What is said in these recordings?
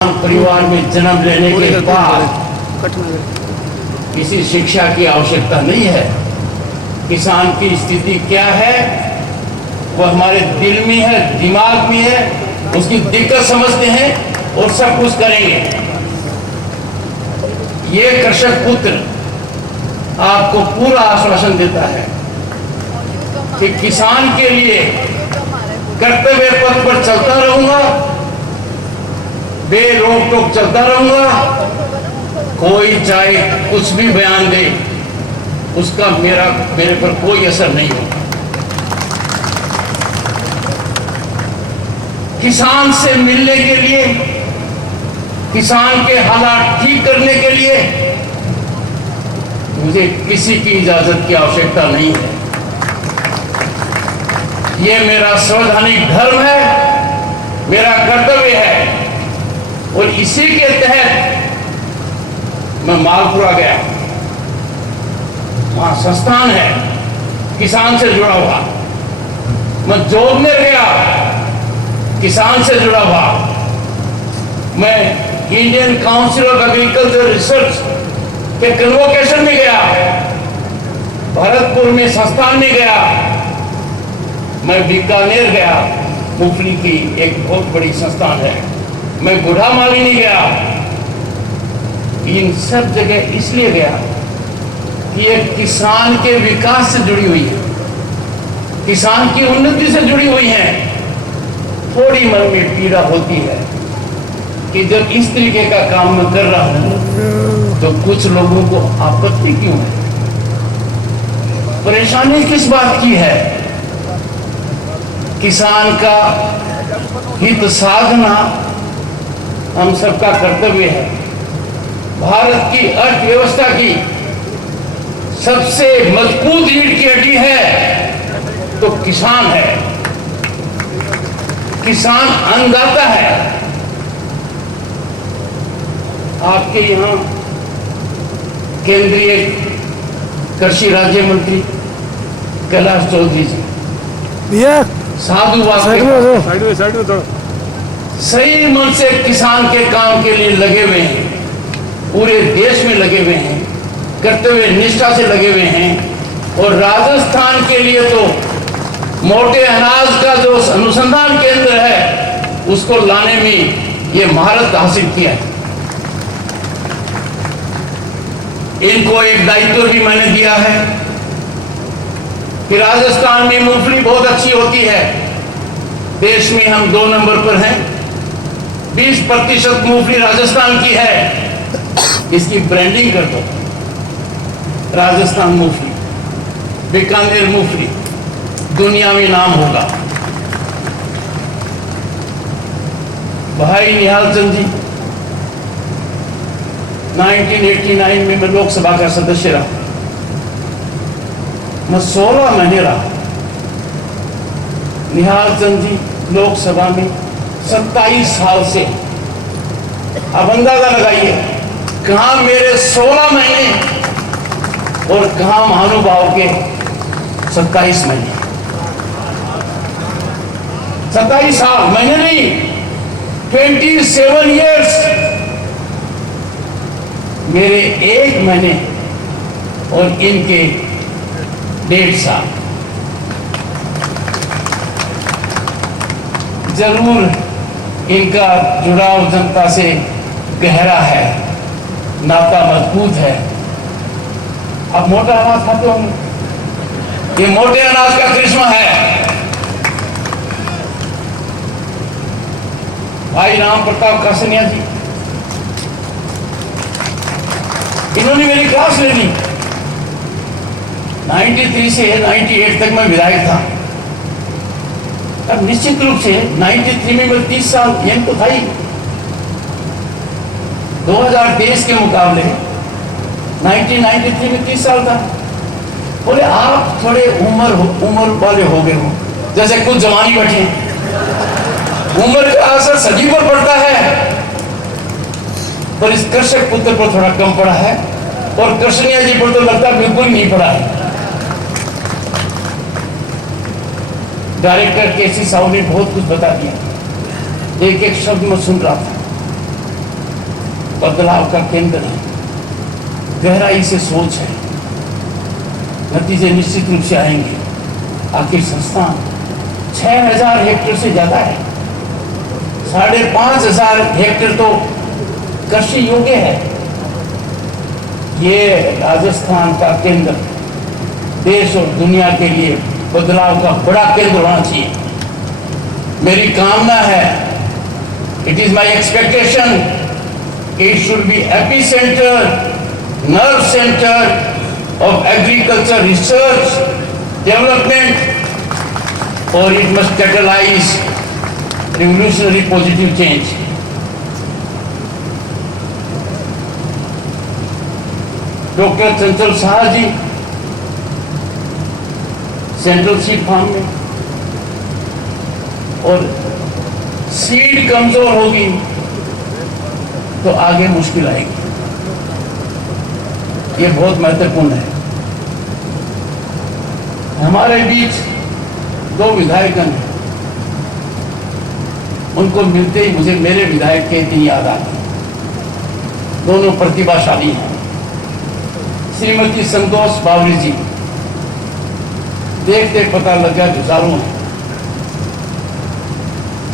परिवार में जन्म लेने के बाद किसी शिक्षा की आवश्यकता नहीं है। किसान की स्थिति क्या है वो हमारे दिल में है, दिमाग में है, उसकी दिक्कत समझते हैं और सब कुछ करेंगे। ये कृषक पुत्र आपको पूरा आश्वासन देता है कि किसान के लिए कर्तव्य पथ पर चलता रहूंगा, बेरोक टोक चलता रहूंगा। कोई चाहे कुछ भी बयान दे, उसका मेरे पर कोई असर नहीं होगा। किसान से मिलने के लिए, किसान के हालात ठीक करने के लिए मुझे किसी की इजाजत की आवश्यकता नहीं है। यह मेरा संवैधानिक धर्म है, मेरा कर्तव्य है और इसी के तहत मैं मालपुरा गया। वहां संस्थान है किसान से जुड़ा हुआ। मैं जोधपुर गया, किसान से जुड़ा हुआ। मैं Indian council of agriculture research के कन्वोकेशन में गया, भरतपुर में संस्थान में गया, मैं बीकानेर गया, मूंगफली की एक बहुत बड़ी संस्थान है, मैं गुढ़ा मालिनी गया। इन सब जगह इसलिए गया कि ये किसान के विकास से जुड़ी हुई है, किसान की उन्नति से जुड़ी हुई है। थोड़ी मन में पीड़ा होती है कि जब इस तरीके का काम मैं कर रहा हूं तो कुछ लोगों को आपत्ति क्यों है, परेशानी किस बात की है। किसान का हित साधना हम सबका कर्तव्य है। भारत की अर्थव्यवस्था की सबसे मजबूत रीढ़ की हड्डी है तो किसान है। किसान अन्नदाता है। आपके यहां केंद्रीय कृषि राज्य मंत्री कैलाश चौधरी जी साधु वाक्य सही मन से किसान के काम के लिए लगे हुए हैं, पूरे देश में लगे हुए हैं, कर्तव्य निष्ठा से लगे हुए हैं। और राजस्थान के लिए तो मोटे अनाज का जो अनुसंधान केंद्र है उसको लाने में ये महारत हासिल किया है। इनको एक दायित्व भी मैंने दिया है कि राजस्थान में मूंगफली बहुत अच्छी होती है, देश में हम 2 नंबर पर हैं। 20% मूंगफली राजस्थान की है, इसकी ब्रांडिंग कर दो, राजस्थान मूंगफली, बीकानेर मूंगफली, दुनिया में नाम होगा। भाई निहाल चंद जी, 1989 में मैं लोकसभा का सदस्य रहा, मैं 16 महीने रहा। निहाल चंद जी लोकसभा में 27 साल से। अब अंदाजा लगाइए कहां मेरे 16 महीने और कहां महानुभाव के 27 महीने। 27 साल, महीने नहीं, 27 इयर्स। मेरे 1 महीने और इनके 1.5 साल। जरूर इनका जुड़ाव जनता से गहरा है, नाता मजबूत है। अब मोटा अनाज खाते होंगे, ये मोटे अनाज का करिश्मा है। भाई राम प्रताप कासनिया जी, इन्होंने मेरी क्लास ले ली। 93 से 98 तक मैं विधायक था। अब निश्चित रूप से 93 में मैं 30 साल यह तो था ही। 2023 के मुकाबले 1993 में 30 साल था। बोले आप थोड़े उम्र वाले हो गए हो, जैसे कुछ जवानी बैठे। उम्र का असर सभी पर पड़ता है, पर इस कृषक पुत्र पर थोड़ा कम पड़ा है और कृष्णिया जी पर तो लगता बिल्कुल नहीं पड़ा है। डायरेक्टर केसी साहू ने बहुत कुछ बता दिया, एक एक शब्द में सुन रहा था। बदलाव का केंद्र है, गहराई से सोच है, नतीजे निश्चित रूप से आएंगे। आखिर संस्थान 6000 हेक्टेयर से ज्यादा है, 5500 हेक्टेयर तो कृषि योग्य है। ये राजस्थान का केंद्र देश और दुनिया के लिए बदलाव का बड़ा केंद्र होना चाहिए। मेरी कामना है, it is my expectation, it should be epicentre, nerve centre of agriculture research development, और it must catalyse revolutionary positive change. Doctor Chanchal Shah ji central seed farm में, और सीड कमजोर होगी तो आगे मुश्किल आएगी। ये बहुत महत्वपूर्ण है। हमारे बीच 2 विधायकगण हैं, उनको मिलते ही मुझे मेरे विधायक के दिन याद आते। दोनों प्रतिभाशाली हैं। श्रीमती संतोष बावरी जी, देखते पता लगा जुझारू हैं,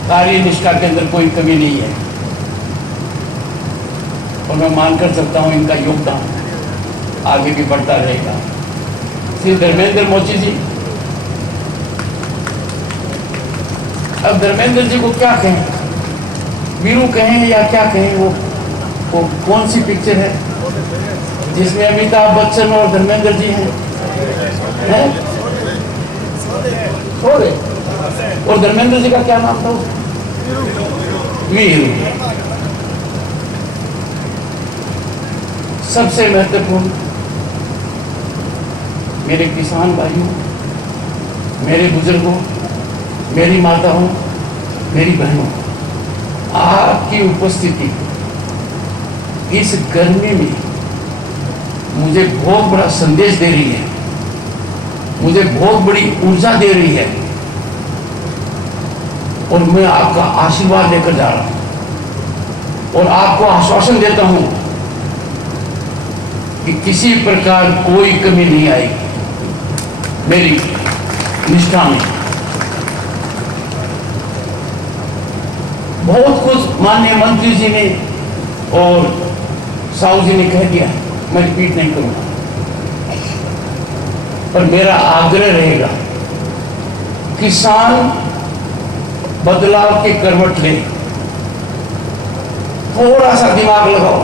कार्य निष्ठा के अंदर कोई कमी नहीं है, और मैं मानकर सकता हूं इनका योगदान आगे भी बढ़ता रहेगा। श्री धर्मेंद्र मोची जी, अब धर्मेंद्र जी को क्या कहें, वीरू कहें या क्या कहें? वो कौन सी पिक्चर है जिसमें अमिताभ बच्चन और धर्मेंद्र जी हैं? छोड़े। और धर्मेंद्र जी का क्या नाम था? वीरू। सबसे महत्वपूर्ण, मेरे किसान भाइयों, मेरे बुजुर्गों, मेरी माताओं, मेरी बहनों, आपकी उपस्थिति इस गर्मी में मुझे बहुत बड़ा संदेश दे रही है, मुझे बहुत बड़ी ऊर्जा दे रही है, और मैं आपका आशीर्वाद लेकर जा रहा हूं और आपको आश्वासन देता हूं कि किसी प्रकार कोई कमी नहीं आएगी मेरी निष्ठा में। बहुत कुछ माननीय मंत्री जी ने और साहू जी ने कह दिया, मैं रिपीट नहीं करूंगा, पर मेरा आग्रह रहेगा, किसान बदलाव की करवट ले, थोड़ा सा दिमाग लगाओ।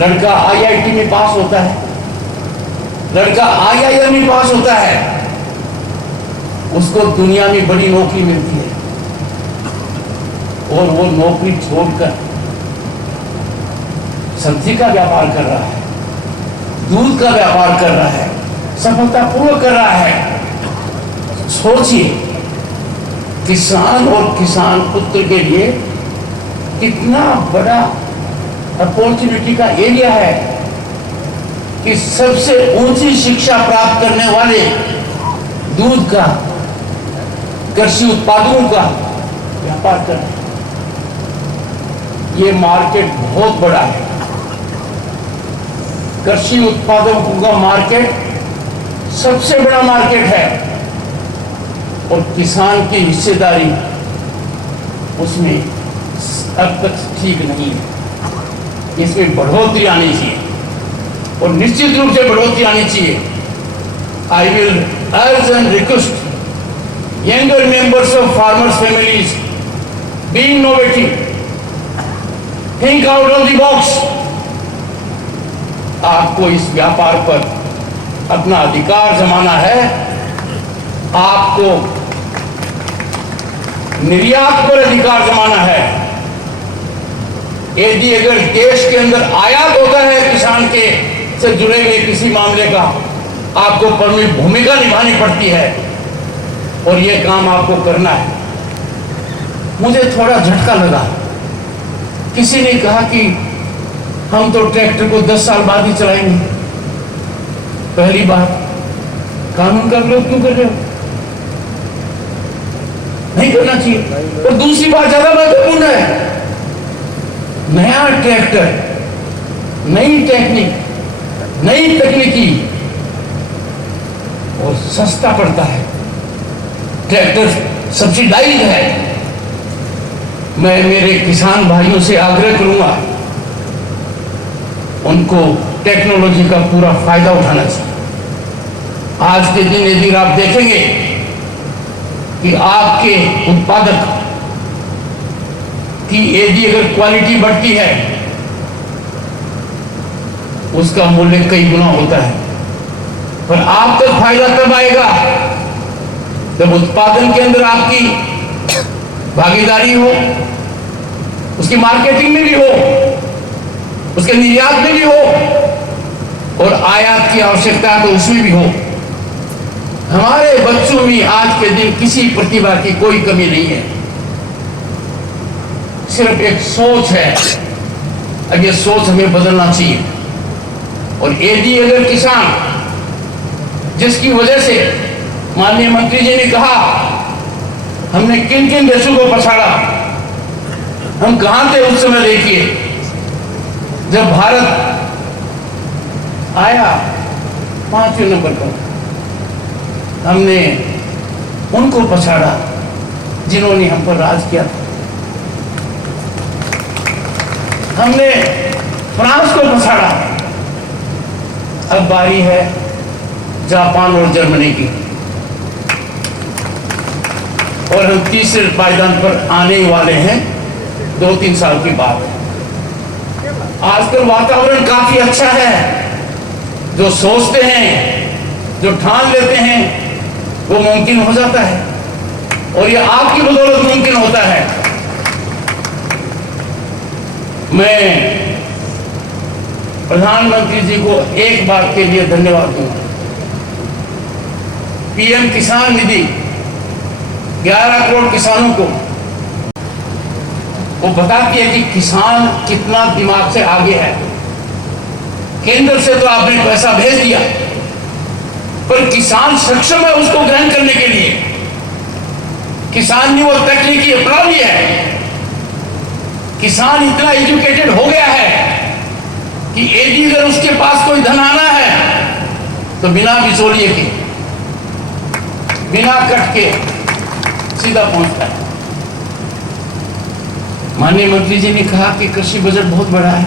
लड़का आईआईटी में पास होता है, लड़का आईआईएम में पास होता है, उसको दुनिया में बड़ी नौकरी मिलती है, और वो नौकरी छोड़कर सब्जी का व्यापार कर रहा है, दूध का व्यापार कर रहा है, सफलतापूर्वक कर रहा है। सोचिए, किसान और किसान पुत्र के लिए कितना बड़ा अपॉर्चुनिटी का एरिया है कि सबसे ऊंची शिक्षा प्राप्त करने वाले दूध का, कृषि उत्पादों का व्यापार कर रहे हैं। ये मार्केट बहुत बड़ा है। कृषि उत्पादकों का मार्केट सबसे बड़ा मार्केट है, और किसान की हिस्सेदारी उसमें अब तक ठीक नहीं है। इसमें बढ़ोतरी आनी चाहिए, और निश्चित रूप से बढ़ोतरी आनी चाहिए। आई विल अर्ज and request younger members of farmers families, B innovative, think out of the box. आपको इस व्यापार पर अपना अधिकार जमाना है, आपको निर्यात पर अधिकार जमाना है। यदि अगर देश के अंदर आयात होता है किसान के से जुड़े हुए किसी मामले का, आपको प्रमुख भूमिका निभानी पड़ती है, और यह काम आपको करना है। मुझे थोड़ा झटका लगा, किसी ने कहा कि हम तो ट्रैक्टर को 10 साल बाद ही चलाएंगे। पहली बात, कानून का विरोध क्यों कर रहे हो? नहीं करना चाहिए। और दूसरी बात ज्यादा महत्वपूर्ण है, नया ट्रैक्टर, नई टेक्निक, नई तकनीकी और सस्ता पड़ता है। ट्रैक्टर सब्सिडाइज है। मैं मेरे किसान भाइयों से आग्रह करूंगा, उनको टेक्नोलॉजी का पूरा फायदा उठाना चाहिए। आज के दिन यदि आप देखेंगे कि आपके उत्पादक की यदि अगर क्वालिटी बढ़ती है, उसका मूल्य कई गुना होता है। पर आप तक फायदा तब आएगा जब उत्पादन के अंदर आपकी भागीदारी हो, उसकी मार्केटिंग में भी हो, उसके निर्यात में भी हो और आयात की आवश्यकता तो उसमें भी हो। हमारे बच्चों में आज के दिन किसी प्रतिभा की कोई कमी नहीं है, सिर्फ एक सोच है। अब ये सोच हमें बदलना चाहिए। और यदि अगर किसान, जिसकी वजह से माननीय मंत्री जी ने कहा हमने किन किन देशों को पछाड़ा, हम कहां थे उस समय, देखिए जब भारत आया 5वें नंबर पर, हमने उनको पछाड़ा जिन्होंने हम पर राज किया था। हमने फ्रांस को पछाड़ा। अब बारी है जापान और जर्मनी की, और हम तीसरे पायदान पर आने वाले हैं 2-3 साल के बाद। आजकल वातावरण काफी अच्छा है। जो सोचते हैं, जो ठान लेते हैं, वो मुमकिन हो जाता है, और ये आपकी बदौलत मुमकिन होता है। मैं प्रधानमंत्री जी को एक बात के लिए धन्यवाद दूंगा। पीएम किसान निधि 11 करोड़ किसानों को, वो बताती है कि किसान कितना दिमाग से आगे है। केंद्र से तो आपने पैसा भेज दिया, पर किसान सक्षम है उसको ग्रहण करने के लिए। किसान ने वो तकनीकी अपना ली है। किसान इतना एजुकेटेड हो गया है कि यदि अगर उसके पास कोई धन आना है तो बिना बिचौलिए के, बिना कट के सीधा पहुंचता है। माननीय मंत्री जी ने कहा कि कृषि बजट बहुत बड़ा है।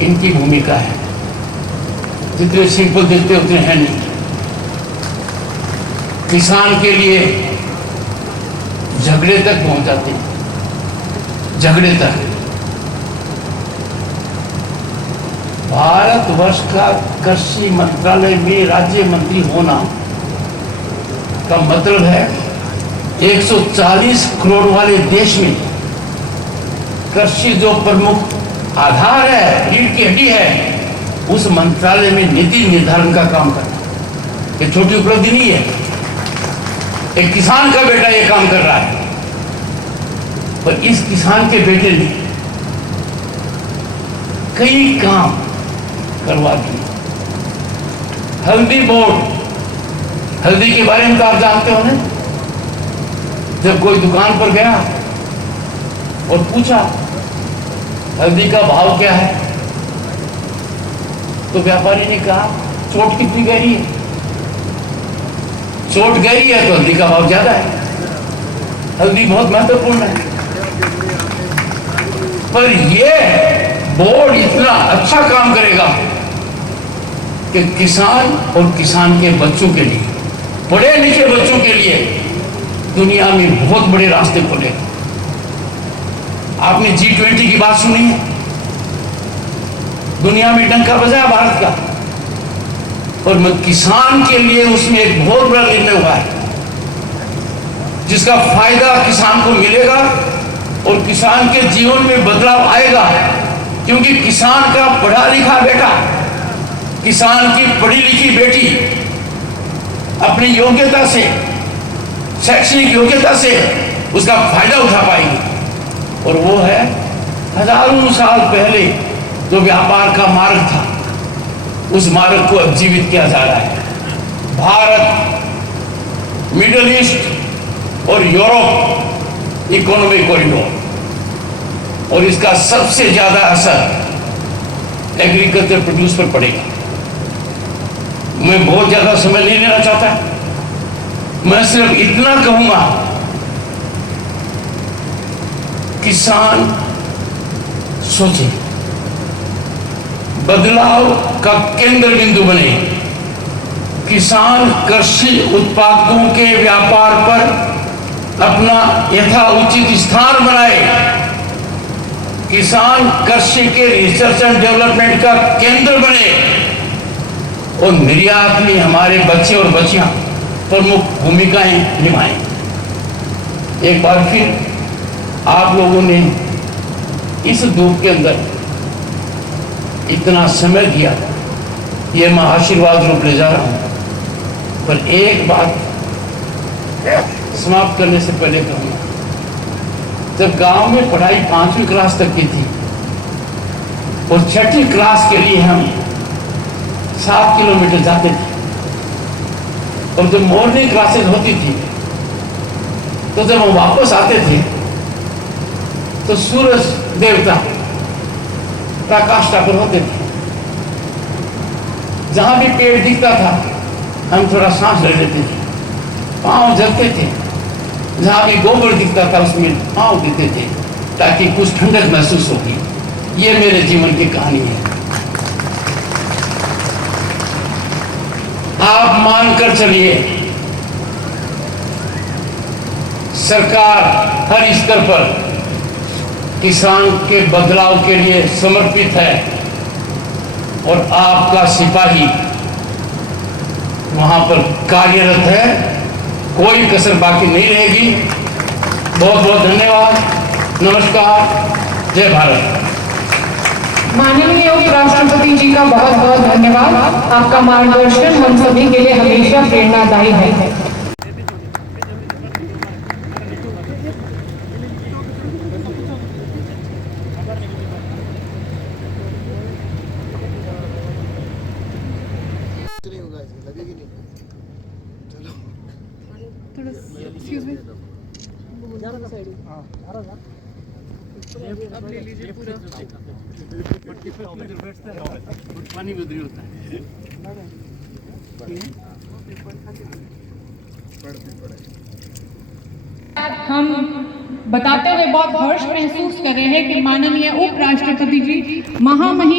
इनकी भूमिका है, जितने सिंपल दिखते उतने हैं नहीं। किसान के लिए झगड़े तक पहुंच जाते हैं, झगड़े तक। भारतवर्ष का कृषि मंत्रालय में राज्य मंत्री होना का मतलब है 140 करोड़ वाले देश में कृषि जो प्रमुख आधार है, रीढ़ की हड्डी है, उस मंत्रालय में नीति निर्धारण का काम करना ये छोटी उपलब्धि नहीं है। एक किसान का बेटा ये काम कर रहा है, पर इस किसान के बेटे ने कई काम करवा दिए। हल्दी बोर्ड, हल्दी के बारे में तो आप जानते हो ना। जब कोई दुकान पर गया और पूछा हल्दी का भाव क्या है, तो व्यापारी ने कहा चोट कितनी गहरी है। चोट गहरी है तो हल्दी का भाव ज्यादा है। हल्दी बहुत महत्वपूर्ण है। पर यह बोर्ड इतना अच्छा काम करेगा कि किसान और किसान के बच्चों के लिए, पढ़े लिखे बच्चों के लिए दुनिया में बहुत बड़े रास्ते खोलेगा। आपने G20 की बात सुनी है, दुनिया में डंका बजाया भारत का, और किसान के लिए उसमें एक बहुत बड़ा निर्णय हुआ है जिसका फायदा किसान को मिलेगा और किसान के जीवन में बदलाव आएगा। क्योंकि किसान का पढ़ा लिखा बेटा, किसान की पढ़ी लिखी बेटी अपनी योग्यता से, शैक्षणिक योग्यता से उसका फायदा उठा पाएगी। और वो है हजारों साल पहले जो व्यापार का मार्ग था, उस मार्ग को अब जीवित किया जा रहा है। भारत, मिडिल ईस्ट और यूरोप इकोनॉमिक कॉरिडोर, और इसका सबसे ज्यादा असर एग्रीकल्चर प्रोड्यूस पर पड़ेगा। मैं बहुत ज्यादा समय नहीं लेना चाहता, मैं सिर्फ इतना कहूंगा, किसान सोचे, बदलाव का केंद्र बिंदु बने, किसान कृषि उत्पादों के व्यापार पर अपना यथाउचित स्थान बनाए, किसान कृषि के रिसर्च एंड डेवलपमेंट का केंद्र बने और निर्यात में हमारे बच्चे और बच्चियां प्रमुख भूमिकाएं निभाएं। एक बार फिर आप लोगों ने इस धूप के अंदर इतना समय दिया, ये मैं आशीर्वाद रूप ले जा रहा हूं। पर एक बात समाप्त करने से पहले कहूंगा, जब गांव में पढ़ाई 5वीं क्लास तक की थी और 6ठी क्लास के लिए हम 7 किलोमीटर जाते थे, और जब मॉर्निंग क्लासेस होती थी तो जब हम वापस आते थे तो सूरज देवता प्रकाश ठाकुर होते थे। जहां भी पेड़ दिखता था हम थोड़ा सांस ले लेते थे, पांव जलते थे। जहां भी गोबर दिखता था उसमें पांव देते थे ताकि कुछ ठंडक महसूस होगी। ये मेरे जीवन की कहानी है। आप मानकर चलिए, सरकार हर स्तर पर किसान के बदलाव के लिए समर्पित है और आपका सिपाही वहां पर कार्यरत है, कोई कसर बाकी नहीं रहेगी। बहुत बहुत धन्यवाद, नमस्कार, जय भारत। माननीय उपराष्ट्रपति जी का बहुत बहुत धन्यवाद। आपका मार्गदर्शन हम सभी के लिए हमेशा प्रेरणादायी है। पानी उधरी होता है। हम बताते हुए बहुत हर्ष महसूस कर रहे हैं कि माननीय उपराष्ट्रपति जी महामहिम